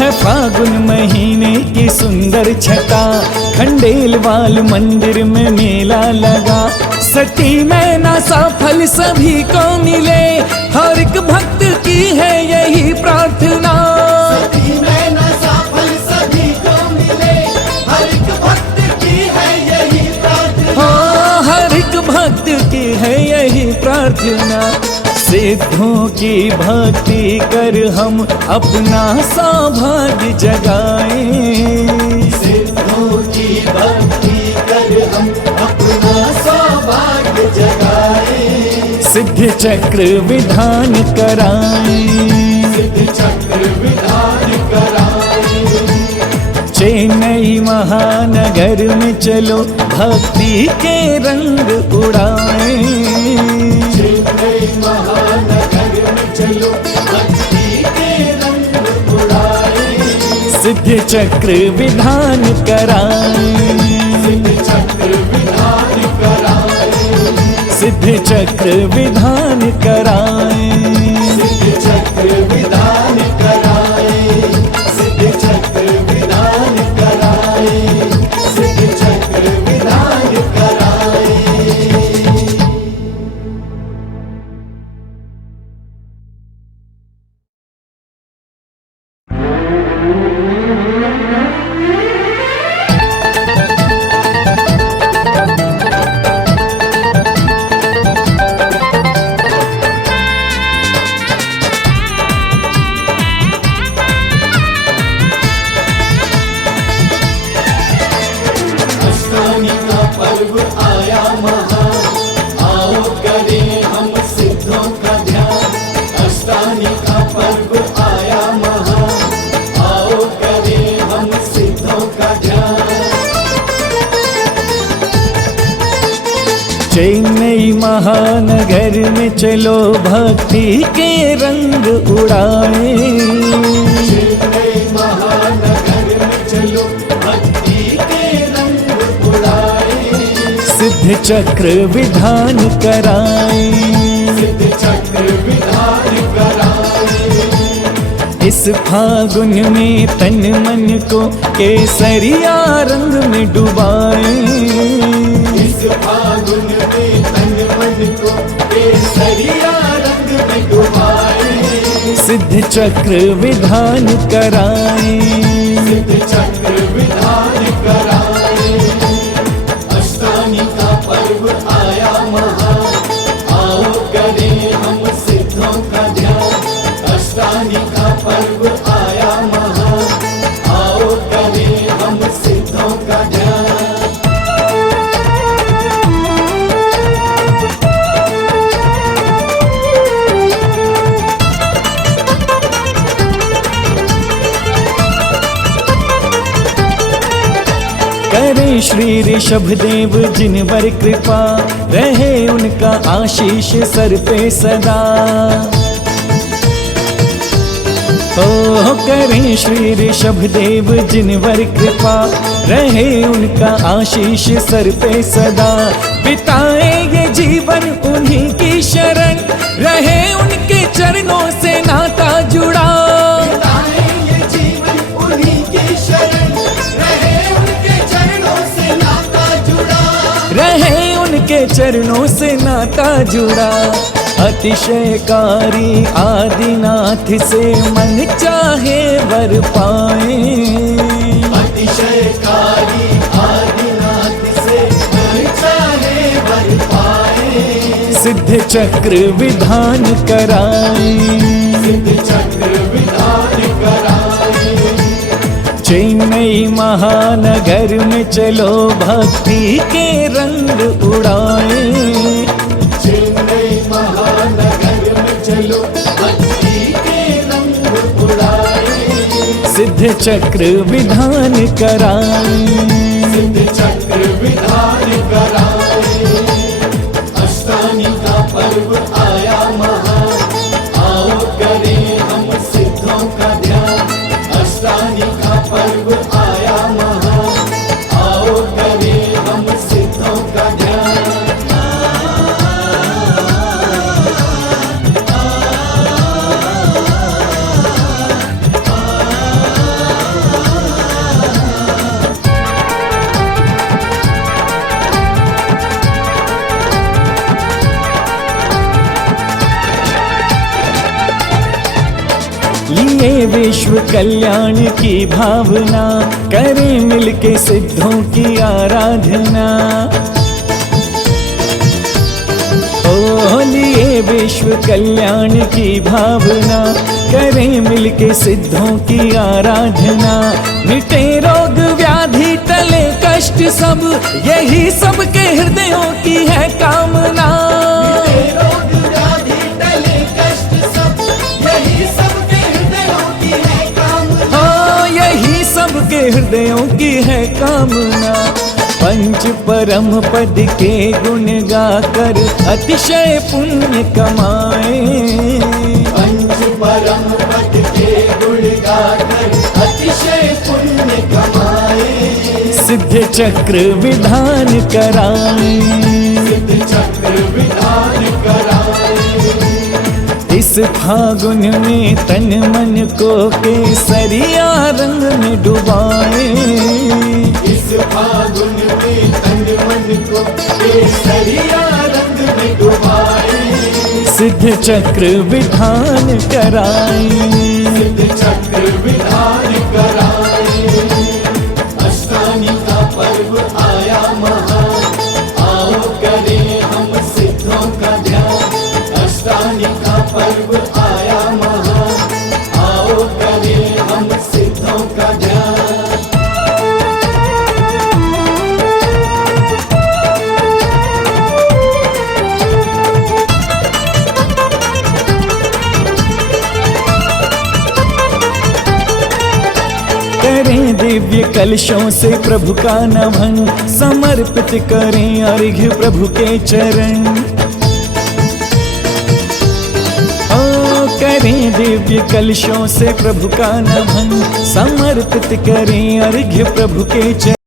है फागुन महीने की सुंदर छटा, खंडेलवाल मंदिर में मेला लगा। सती में ना सफल सभी को मिले, हर एक भक्त की है यही प्रार्थना। सती में न सफल सभी को मिले, हर एक भक्त की है यही प्रार्थना। हाँ, हर एक भक्त की है यही प्रार्थना। सिद्धों की भक्ति कर हम अपना सौभाग्य जगाएं। सिद्धों की भक्ति कर हम अपना सौभाग्य जगाएं। सिद्ध चक्र विधान कराएं, सिद्ध चक्र विधान कराएं। चेन्नई महानगर में चलो भक्ति के रंग उड़ाएं। चेन्नई महानगर में चलो भक्ति के रंग उड़ाएं। सिद्ध चक्र विधान कराएं, सिद्ध चक्र विधान कराएं। सिद्ध चक्र विधान कराएं। सिद्ध चक्र विधान कराएं। सिद्ध चक्र विधान कराएं। सिद्ध चक्र विधान कराएं। अष्टानी का पर्व आया महान, आओ करें हम सिद्धों का ध्यान। अष्टानी का पर्व आया महान, आओ करें हम सिद्धों का ध्यान। चेन्नई महानगर में चलो भक्ति के रंग उड़ाएं। चेन्नई महानगर में चलो भक्ति के रंग उड़ाएं। सिद्ध चक्र विधान कराएं। सिद्ध चक्र विधान कराएं। इस फागुन में तन मन को केसरिया रंग में डुबाएं। इस फागुन में तन मन को केसरिया रंग में डुबाएं। सिद्ध चक्र विधान कराएं। सिद्ध चक्र विधान कराएं। अष्टानी का पर्व आया महान, आओ करें हम सिद्धों का ध्यान। अष्टानी का पर्व आया महान, आओ करें हम सिद्धों का ध्यान। श्री ऋषभ देव जिनवर कृपा रहे उनका आशीष सर पे सदा। ओ करें श्री ऋषभ देव जिनवर कृपा रहे उनका आशीष सर पे सदा। बिताए ये जीवन उन्हीं की शरण रहे उनके चरणों से नाता जुड़ा। बिताए ये जीवन उन्हीं की शरण रहे उनके चरणों से नाता जुड़ा। रहे उनके चरणों से नाता जुड़ा। अतिशयकारी आदिनाथ से मन चाहे वर पाए। अतिशयकारी आदिनाथ से मन चाहे वर पाए। सिद्ध चक्र विधान कराए। सिद्ध चक्र विधान कराए। चेन्नई महानगर में चलो भक्ति के रंग उड़ाए। चेन्नई महानगर में चलो भक्ति के रंग उड़ाए। सिद्ध चक्र विधान कराए। सिद्ध चक्र विधान कराए। अष्टानी का पर्व आया महान, आओ करें हम सिद्धों का ध्यान। अष्टानी का पर्व आया महान, आओ करें हम सिद्धों का ध्यान। लिए विश्व कल्याण की भावना करें मिलके सिद्धों की आराधना। ओ लिए विश्व कल्याण की भावना करें मिलके सिद्धों की आराधना। मिटे रोग व्याधि टले कष्ट सब यही सबके हृदयों की है कामना। रोग व्याधि टले कष्ट सब यही सबके हृदयों की है कामना। हाँ यही सबके हृदयों की है कामना। पंच परम पद के गुण गाकर अतिशय पुण्य कमाए। पंच परम पद के गुण गाकर अतिशय पुण्य कमाए। सिद्ध चक्र विधान कराए। सिद्ध चक्र विधान कराए। इस फागुन में तन मन को केसरिया रंग में डुबाए। इस फागुन में तन मन को केसरिया रंग में डुबाए। सिद्ध चक्र विधान कराए। सिद्ध चक्र विधान कराए। अष्टानी का पर्व आया महान, आओ करें हम सिद्धों का ध्यान। अष्टानी का पर्व आया महान, आओ करें हम सिद्धों का ध्यान। करें दिव्य कलशों से प्रभु का नमन समर्पित करें अर्घ्य प्रभु के चरण। ओ करें दिव्य कलशों से प्रभु का नमन समर्पित करें अर्घ्य प्रभु के चरण।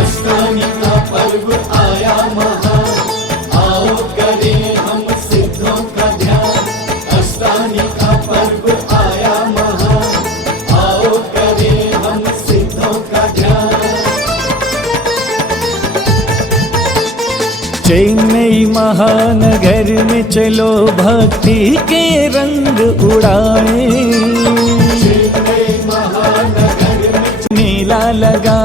अष्टानी का पर्व आया महान, आओ करें हम सिद्धों का ध्यान। अष्टानी का पर्व आया महान, आओ करें हम सिद्धों का ध्यान। चेन्नई महानगर में चलो भक्ति के रंग उड़ाए। चेन्नई महानगर में मेला लगा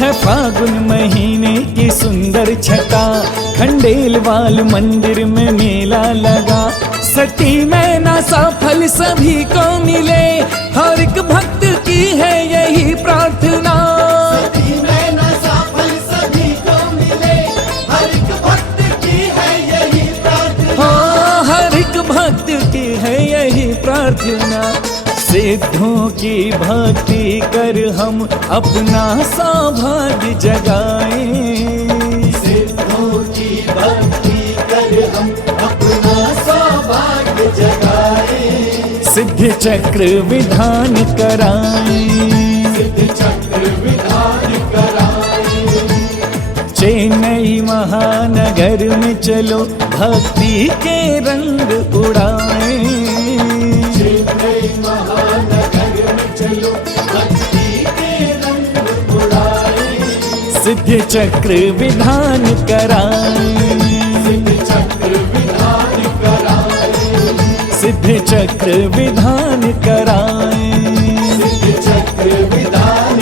है फागुन महीने की सुंदर छटा। खंडेलवाल मंदिर में मेला लगा। सती में ना सफल सभी को मिले, हर एक भक्त की है यही प्रार्थना। सती में न सफल सभी को मिले, हर एक भक्त की है यही प्रार्थना। हाँ, हर एक भक्त की है यही प्रार्थना। सिद्धों की भक्ति कर हम अपना सौभाग्य जगाएं। सिद्धों की भक्ति कर हम अपना सौभाग्य जगाएं। सिद्ध चक्र विधान कराएं। सिद्ध चक्र विधान कराएं। चेन्नई महानगर में चलो भक्ति के रंग उड़ाएं। चेन्नई महानगर में चलो भक्ति के रंग उड़ाएं। सिद्ध चक्र विधान कराएं। सिद्ध चक्र विधान कराएं। सिद्ध चक्र विधान कराएं। सिद्ध चक्र विधान